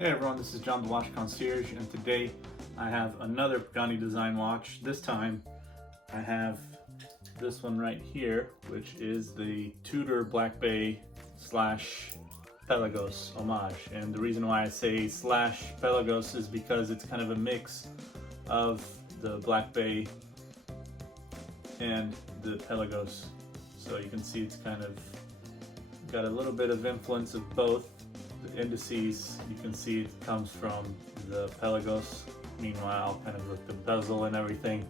Hey everyone, this is John the Watch Concierge, and today I have another Pagani Design watch. This time I have this one right here, which is the Tudor Black Bay slash Pelagos Homage. And the reason why I say slash Pelagos is because it's kind of a mix of the Black Bay and the Pelagos. So you can see it's kind of got a little bit of influence of both. The indices, you can see it comes from the Pelagos. Meanwhile, kind of with the bezel and everything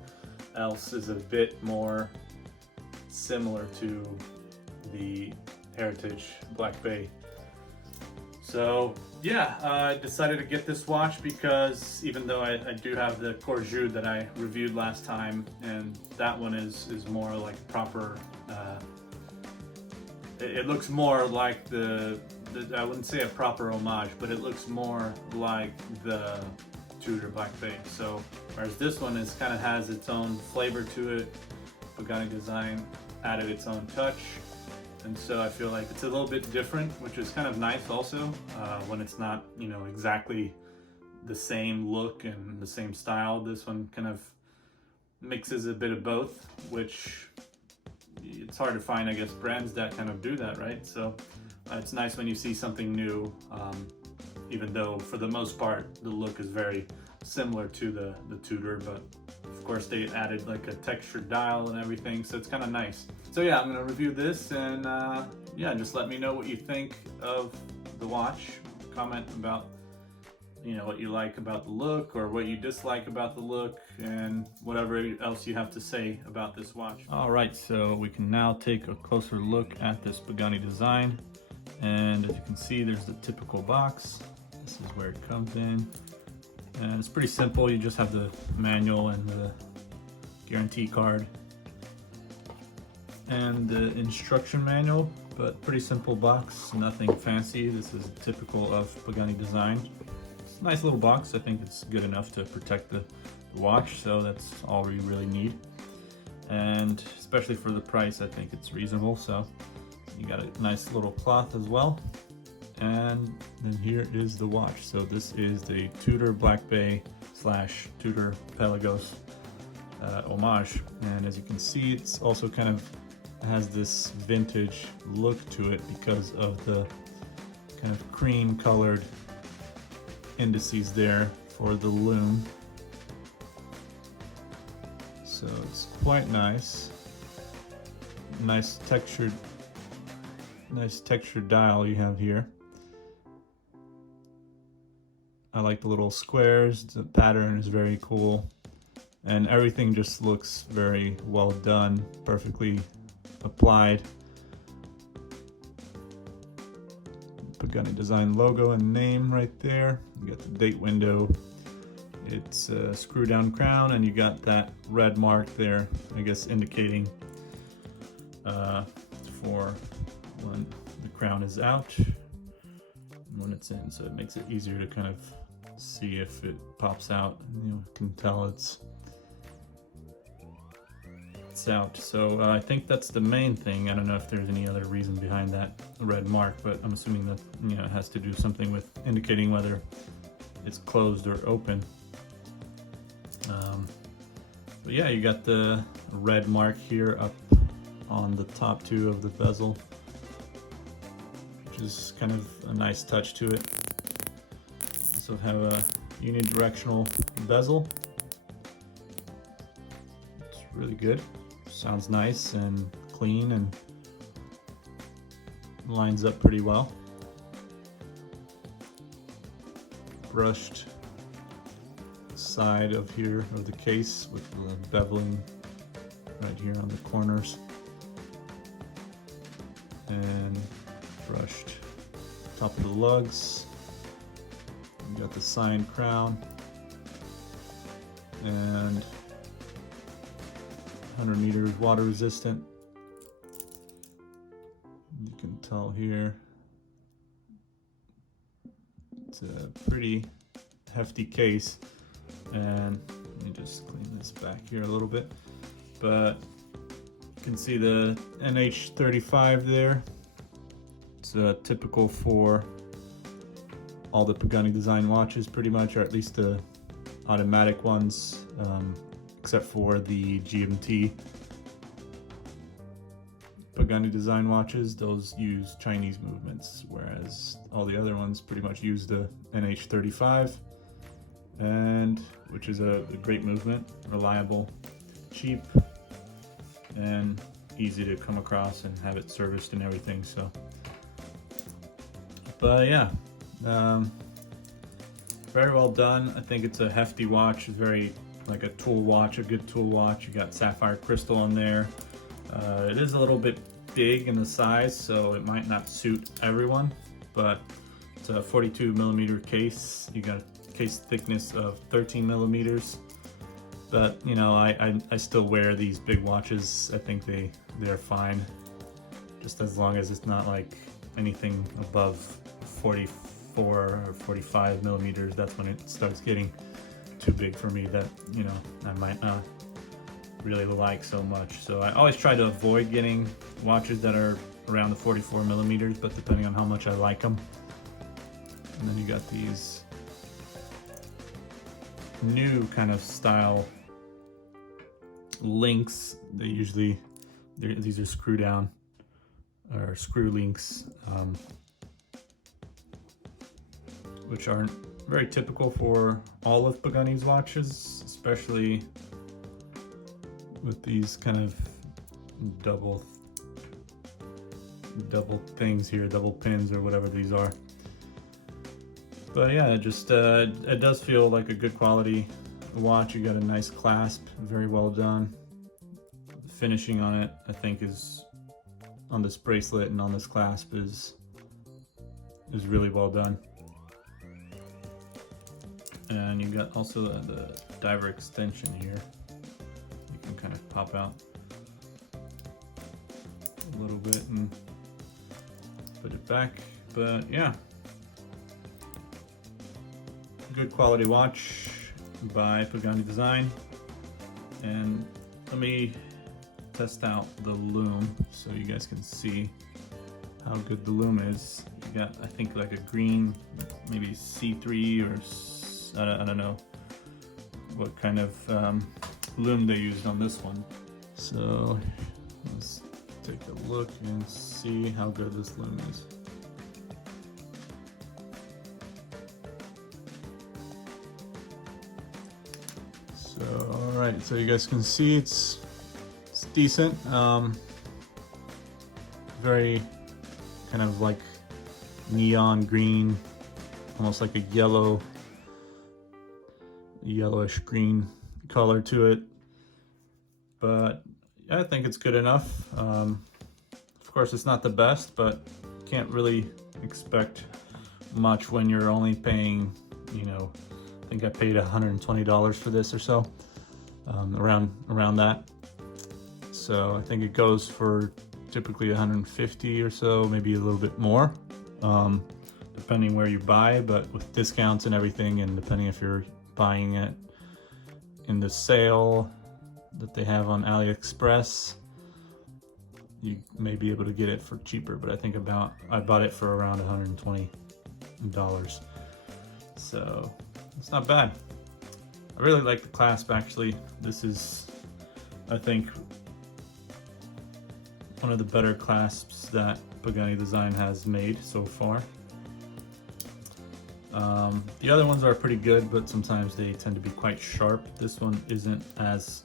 else is a bit more similar to the Heritage Black Bay. So yeah, I decided to get this watch because even though I do have the Corjou that I reviewed last time, and that one is more like proper, it looks more like I wouldn't say a proper homage, but it looks more like the Tudor Black Bay. So, whereas this one kind of has its own flavor to it. Pagani Design added its own touch, and so I feel like it's a little bit different, which is kind of nice also when it's not, you know, exactly the same look and the same style. This one kind of mixes a bit of both, which it's hard to find, I guess, brands that kind of do that, right? So it's nice when you see something new, even though for the most part the look is very similar to the Tudor, but of course they added like a textured dial and everything, so it's kind of nice. So yeah, I'm gonna review this, and yeah, just let me know what you think of the watch. Comment about, you know, what you like about the look or what you dislike about the look, and whatever else you have to say about this watch. All right, so we can now take a closer look at this Pagani Design. And as you can see, there's the typical box. This is where it comes in. And it's pretty simple. You just have the manual and the guarantee card and the instruction manual, but pretty simple box, nothing fancy. This is typical of Pagani Design. It's a nice little box. I think it's good enough to protect the watch, so that's all we really need. And especially for the price, I think it's reasonable. So you got a nice little cloth as well. And then here is the watch. So this is the Tudor Black Bay slash Tudor Pelagos Homage. And as you can see, it's also kind of has this vintage look to it because of the kind of cream colored indices there for the lume. So it's quite nice. Nice textured dial you have here. I like the little squares. The pattern is very cool, and everything just looks very well done, perfectly applied. Pagani Design logo and name right there. You got the date window. It's a screw down crown, and you got that red mark there, I guess indicating for when the crown is out and when it's in, so it makes it easier to kind of see if it pops out. You can tell it's out. So I think that's the main thing. I don't know if there's any other reason behind that red mark, but I'm assuming that, you know, it has to do something with indicating whether it's closed or open. But yeah, you got the red mark here up on the top two of the bezel, which is kind of a nice touch to it. Also have a unidirectional bezel. It's really good. Sounds nice and clean and lines up pretty well. Brushed side of here of the case with the beveling right here on the corners, and brushed top of the lugs. You got the signed crown and 100 meters water resistant. You can tell here it's a pretty hefty case, and let me just clean this back here a little bit, but you can see the NH35 there. It's typical for all the Pagani Design watches pretty much, or at least the automatic ones, except for the GMT Pagani Design watches. Those use Chinese movements, whereas all the other ones pretty much use the NH35, and which is a great movement, reliable, cheap, and easy to come across and have it serviced and everything. So, but yeah, very well done. I think it's a hefty watch. It's very like a tool watch, a good tool watch. You got sapphire crystal on there. It is a little bit big in the size, so it might not suit everyone, but it's a 42 millimeter case. You got a case thickness of 13 millimeters. But you know, I still wear these big watches. I think they're fine, just as long as it's not like anything above 44 or 45 millimeters. That's when it starts getting too big for me, that, you know, I might not really like so much. So I always try to avoid getting watches that are around the 44 millimeters, but depending on how much I like them. And then you got these new kind of style links. These are screw down or screw links, which aren't very typical for all of Pagani's watches, especially with these kind of double things here, double pins or whatever these are. But yeah, it just it does feel like a good quality watch. You got a nice clasp, very well done. The finishing on it, I think, is on this bracelet and on this clasp is really well done. And you got also the diver extension here. You can kind of pop out a little bit and put it back. But yeah, good quality watch by Pagani Design. And let me test out the lume so you guys can see how good the lume is. You got, I think, like a green, maybe C3 or I don't know what kind of lume they used on this one. So let's take a look and see how good this lume is. So, all right, so you guys can see it's decent. Very kind of like neon green, almost like a yellowish green color to it, but I think it's good enough. Of course, it's not the best, but can't really expect much when you're only paying, you know, I think I paid $120 for this or so, around that. So I think it goes for typically 150 or so, maybe a little bit more, depending where you buy, but with discounts and everything, and depending if you're buying it in the sale that they have on AliExpress, you may be able to get it for cheaper, but I think I bought it for around $120. So it's not bad. I really like the clasp, actually. This is, I think, one of the better clasps that Pagani Design has made so far. The other ones are pretty good, but sometimes they tend to be quite sharp. This one isn't as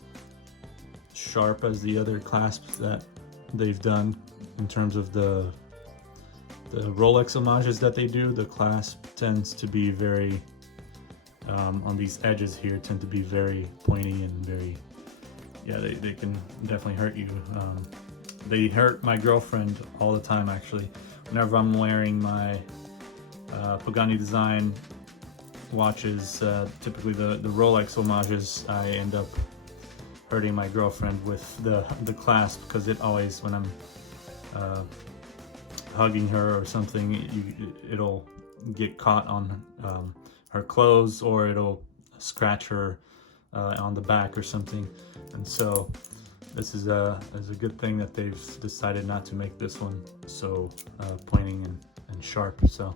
sharp as the other clasps that they've done in terms of the Rolex homages that they do. The clasp tends to be very, on these edges here, tend to be very pointy and very, yeah, they can definitely hurt you. They hurt my girlfriend all the time, actually. Whenever I'm wearing my Pagani Design watches, typically the Rolex homages, I end up hurting my girlfriend with the clasp, because it always, when I'm hugging her or something, it'll get caught on her clothes, or it'll scratch her on the back or something. And so this is a good thing that they've decided not to make this one so pointing and sharp. So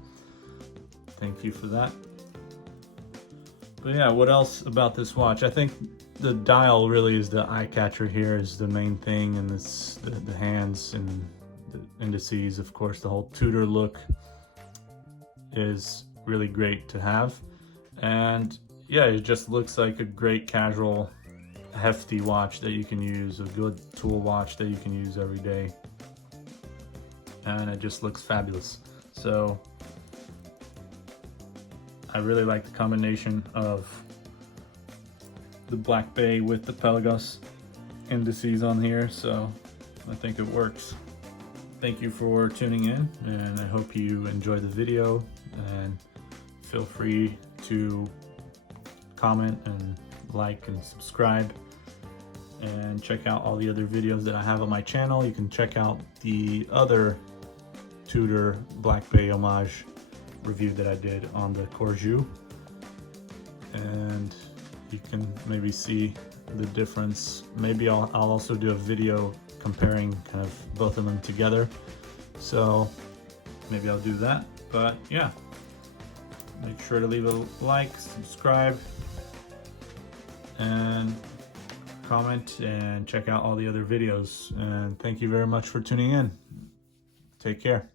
thank you for that. But yeah, what else about this watch? I think the dial really is the eye catcher here, is the main thing, and it's the hands and the indices. Of course, the whole Tudor look is really great to have. And yeah, it just looks like a great casual, hefty watch that you can use, a good tool watch that you can use every day. And it just looks fabulous. So I really like the combination of the Black Bay with the Pelagos indices on here, so I think it works. Thank you for tuning in, and I hope you enjoyed the video, and feel free to comment and like and subscribe, and check out all the other videos that I have on my channel. You can check out the other Tudor Black Bay Homage review that I did on the Corju, and you can maybe see the difference. Maybe I'll also do a video comparing kind of both of them together, so maybe I'll do that. But yeah, make sure to leave a like, subscribe, and comment, and check out all the other videos. And thank you very much for tuning in. Take care.